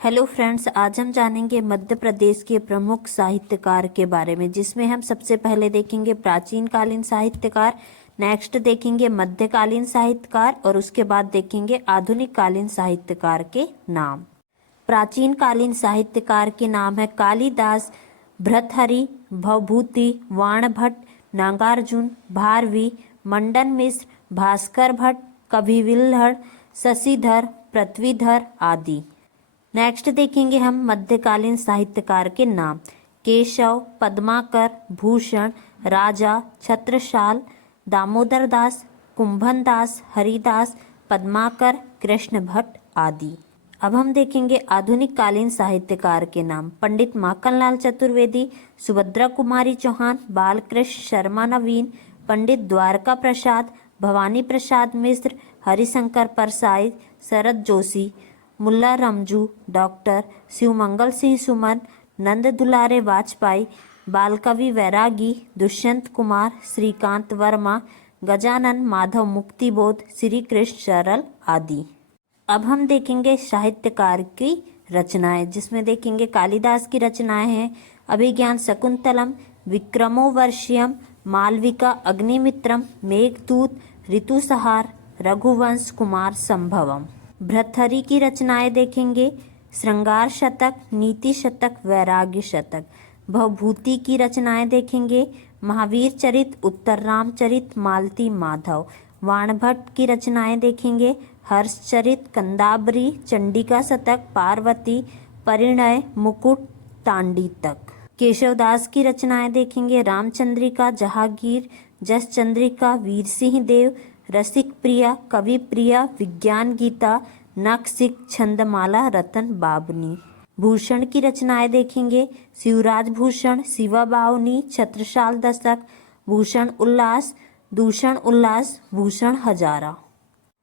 Hello friends, आज हम जानेंगे मध्य प्रदेश के प्रमुख साहित्यकार के बारे में, जिसमें हम सबसे पहले देखेंगे प्राचीन कालीन साहित्यकार, नेक्स्ट देखेंगे मध्यकालीन साहित्यकार और उसके बाद देखेंगे आधुनिक कालीन साहित्यकार के नाम। प्राचीन कालीन साहित्यकार के नाम है कालिदास, भर्तृहरि, भवभूति, वाणभट्ट, नागार्जुन, भारवी, मंडन मिश्र, भास्कर भट्ट, कविविल्हड़, शशिधर, पृथ्वीधर आदि। नेक्स्ट देखेंगे हम मध्यकालीन साहित्यकार के नाम। केशव, पद्माकर, भूषण, राजा, छत्रसाल, दामोदर दास, कुंभन दास, हरिदास, पद्माकर, कृष्ण भट्ट आदि। अब हम देखेंगे आधुनिक कालीन साहित्यकार के नाम। पंडित माखनलाल चतुर्वेदी, सुभद्रा कुमारी चौहान, बालकृष्ण शर्मा नवीन, पंडित द्वारका प्रसाद, भवानी प्रसाद मिश्र, हरिशंकर परसाई, शरद जोशी, मुल्ला रमजू, डॉक्टर शिवमंगल सिंह सुमन, नंद दुलारे वाजपेयी, बालकवि वैरागी, दुष्यंत कुमार, श्रीकांत वर्मा, गजानन माधव मुक्तिबोध, श्री कृष्ण सरल आदि। अब हम देखेंगे साहित्यकार की रचनाएं, जिसमें देखेंगे कालिदास की रचनाएं हैं अभिज्ञान शकुंतलम, विक्रमोर्वशीयम, मालविका अग्निमित्रम, मेघदूत, ऋतुसंहार, रघुवंश कुमार संभवम। भर्तृहरि की रचनाएं देखेंगे श्रृंगार शतक, नीति शतक, वैराग्य शतक। भवभूति की रचनाएं देखेंगे महावीर चरित, उत्तर रामचरित, मालती माधव। वाणभट्ट की रचनाएं देखेंगे हर्षचरित, कंदाबरी, चंडिका शतक, पार्वती, परिणय, मुकुट, तांडी तक। केशवदास की रचनाएं देखेंगे रामचंद्रिका, जहांगीर, जस चंद्रिका, वीर सिंह देव, रसिक प्रिया, कवि प्रिया, विज्ञान गीता, नखशिख, छंदमाला, रतन बाबनी। भूषण की रचनाएं देखेंगे शिवराज भूषण, शिवा बावनी, छत्रसाल दशक, भूषण उल्लास, दूषण उल्लास, भूषण हजारा।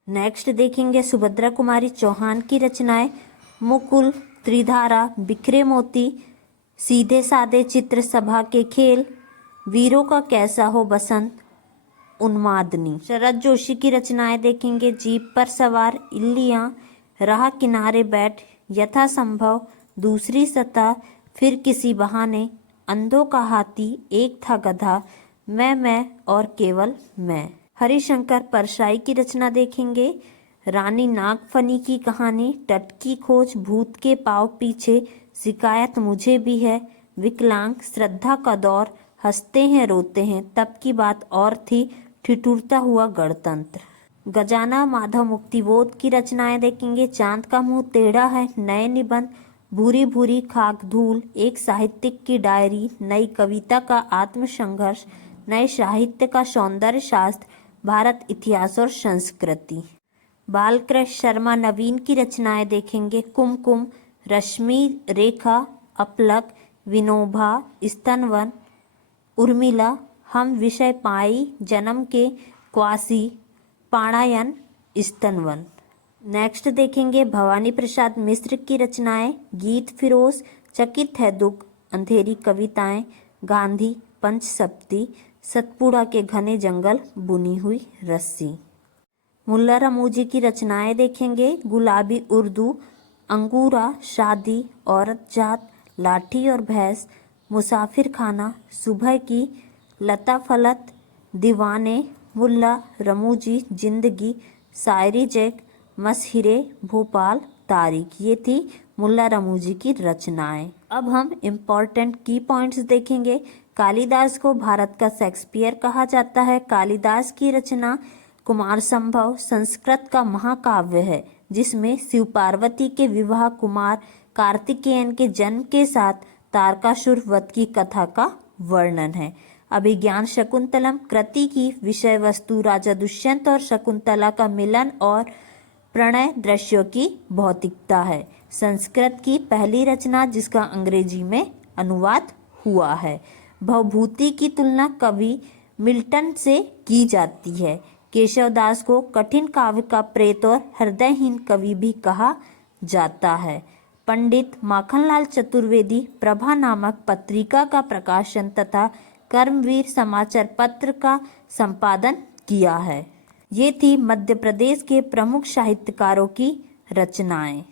नेक्स्ट देखेंगे सुभद्रा कुमारी चौहान की रचनाएं मुकुल, त्रिधारा, बिखरे मोती, सीधे साधे चित्र, सभा के खेल, वीरों का कैसा हो बसंत, उन्मादनी। शरद जोशी की रचनाएं देखेंगे जीप पर सवार, इल्लियां, राह किनारे बैठ, यथासंभव, दूसरी सतह, फिर किसी बहाने, अंधों का हाथी, एक था गधा, मैं और केवल मैं। हरिशंकर परसाई की रचना देखेंगे रानी नागफनी की कहानी, तट की खोज, भूत के पाँव पीछे, शिकायत मुझे भी है, विकलांग, श्रद्धा का दौर, हंसते हैं रोते हैं, तब की बात और थी, ठिठुरता हुआ गणतंत्र। गजाना माधव मुक्तिबोध की रचनाएं देखेंगे चांद का मुंह टेढ़ा है, नए निबंध, भूरी भूरी खाक धूल, एक साहित्यिक की डायरी, नई कविता का आत्मसंघर्ष, नए साहित्य का सौंदर्य शास्त्र, भारत इतिहास और संस्कृति। बालकृष्ण शर्मा नवीन की रचनाएं देखेंगे कुमकुम, रश्मि रेखा, अपलक, विनोबा, स्तनवन, उर्मिला, हम विषय पाई, जन्म के, क्वासी, पाणायन, स्तनवन। नेक्स्ट देखेंगे भवानी प्रसाद मिश्र की रचनाएं गीत फिरोज, चकित है दुख, अंधेरी कविताएं, गांधी, पंचसप्ती, सतपुड़ा के घने जंगल, बुनी हुई रस्सी। मुल्ला रमूजी की रचनाएं देखेंगे गुलाबी उर्दू, अंगूरा, शादी, औरत जात, लाठी और भैंस, मुसाफिर खाना, सुबह की, लता फलत, दीवाने, मुल्ला रमूजी, जिंदगी, शायरी जैक, मसहिरे, भोपाल, तारीख। ये थी मुल्ला रमूजी की रचनाएं। अब हम इम्पोर्टेंट की पॉइंट्स देखेंगे। कालिदास को भारत का शेक्सपियर कहा जाता है। कालिदास की रचना कुमार संभव संस्कृत का महाकाव्य है, जिसमें शिव पार्वती के विवाह, कुमार कार्तिकेयन के जन्म के साथ तारकासुर वध की कथा का वर्णन है। अभिज्ञान शकुंतलम कृति की विषय वस्तु राजा दुष्यंत और शकुंतला का मिलन और प्रणय दृश्यों की भौतिकता है। संस्कृत की पहली रचना जिसका अंग्रेजी में अनुवाद हुआ है। भवभूति की तुलना कवि मिल्टन से की जाती है। केशवदास को कठिन काव्य का प्रेत और हृदयहीन कवि भी कहा जाता है। पंडित माखनलाल चतुर्वेदी प्रभा नामक पत्रिका का प्रकाशन तथा कर्मवीर समाचार पत्र का संपादन किया है। ये थी मध्य प्रदेश के प्रमुख साहित्यकारों की रचनाएं।